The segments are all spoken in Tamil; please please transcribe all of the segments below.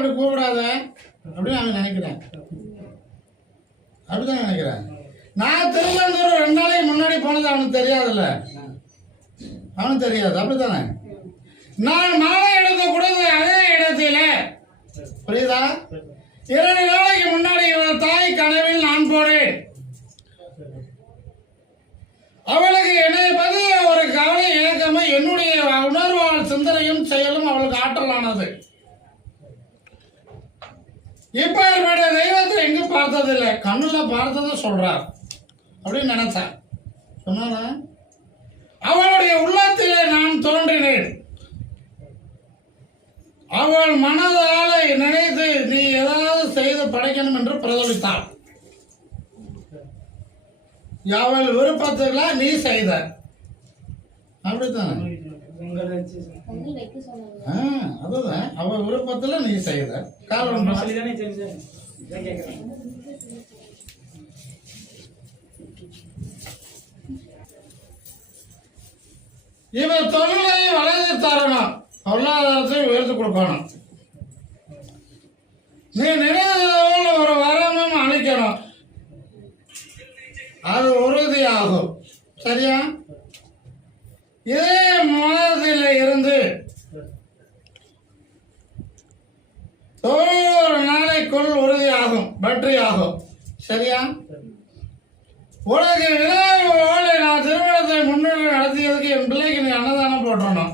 அப்படி கூப்பிடாத அப்படின்னு அவன் நினைக்கிறேன். அப்படிதான் நினைக்கிறேன். நான் திருவள்ளூர் 2 நாளைக்கு முன்னாடி போனது அவனுக்கு தெரியாதுல்ல, அவனுக்கு தெரியாது. அப்படித்தானே? நான் மாலை எடுக்க கூடாது அதே இடத்துல, புரியுதா? 2 நாளைக்கு முன்னாடி இவள் தாய் கனவில் நான் போனேன். அவளுக்கு என்னை பற்றி ஒரு கவலை இழக்கமே, என்னுடைய உணர்வால் சிந்தனையும் செயலும் அவளுக்கு ஆற்றலானது. இப்ப தெய்வத்தை எங்க பார்த்ததில்லை, கண்ணுல பார்த்ததை சொல்றார் அப்படின்னு நினைச்சேன். சொன்னால அவளுடைய உள்ளத்திலே நான் தோன்றினேன். அவள் மனதால நினைத்து நீ ஏதாவது செய்து படைக்கணும் என்று பிரதோலித்தாள். அவள் விருப்பத்துல நீ செய்த, அப்படித்தானே? அதுதான் அவள் விருப்பத்துல நீ செய்த காரணம். இவன் தொழிலை வளர்ந்து தரணும், பொருளாதாரத்தை உயர்த்து கொடுக்கணும். நீ நினைவு ஒரு வரமும் அளிக்கணும், அது உறுதியாகும். சரியா? இதே மனதில் இருந்து 1 நாளைக்குள் உறுதியாகும், வெற்றி ஆகும். சரியா? உனக்கு விழாவோடு நான் திருமணத்தை முன்னிலை நடத்தியதுக்கு என் பிள்ளைக்கு நீ அன்னதானம் போட்டணும்.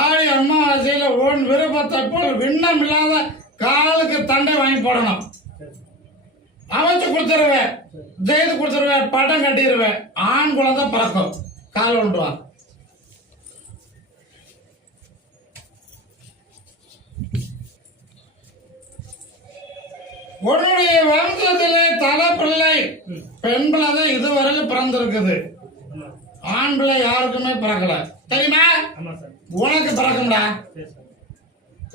ஆடி அமாவாசையில உன் விருப்பத்தை போல் விண்ணம் இல்லாத காலுக்கு தண்டை வாங்கி போடணும். அமைச்சு கொடுத்துருவேன், செய்து கொடுத்துருவேன், பட்டம் கட்டிடுவேன். ஆண் குழந்தை பிறக்கும், கால் ஒன்றுவான். உன்னுடைய வம்சத்திலே தலை பிள்ளை பெண் பிள்ளை தான் இதுவரையில் பிறந்திருக்குது. ஆண் பிள்ளை யாருக்குமே பிறக்கல, தெரியுமா? உனக்கு பிறக்கும்டா,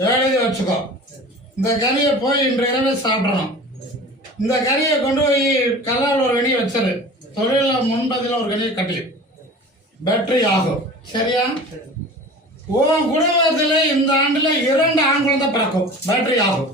எழுதி வச்சுக்கோ. இந்த கறியை போய் இன்று இரவே சாப்பிடணும். இந்த கறியை கொண்டு போய் கல்லால் ஒரு கனியை வச்சிரு, தொழில முன்பதில் ஒரு கனியை கட்டி பேட்டரி ஆகும். சரியா? உன் குடும்பத்தில் இந்த ஆண்டுல 2 ஆண் குழந்தை பிறக்கும், பேட்டரி ஆகும்.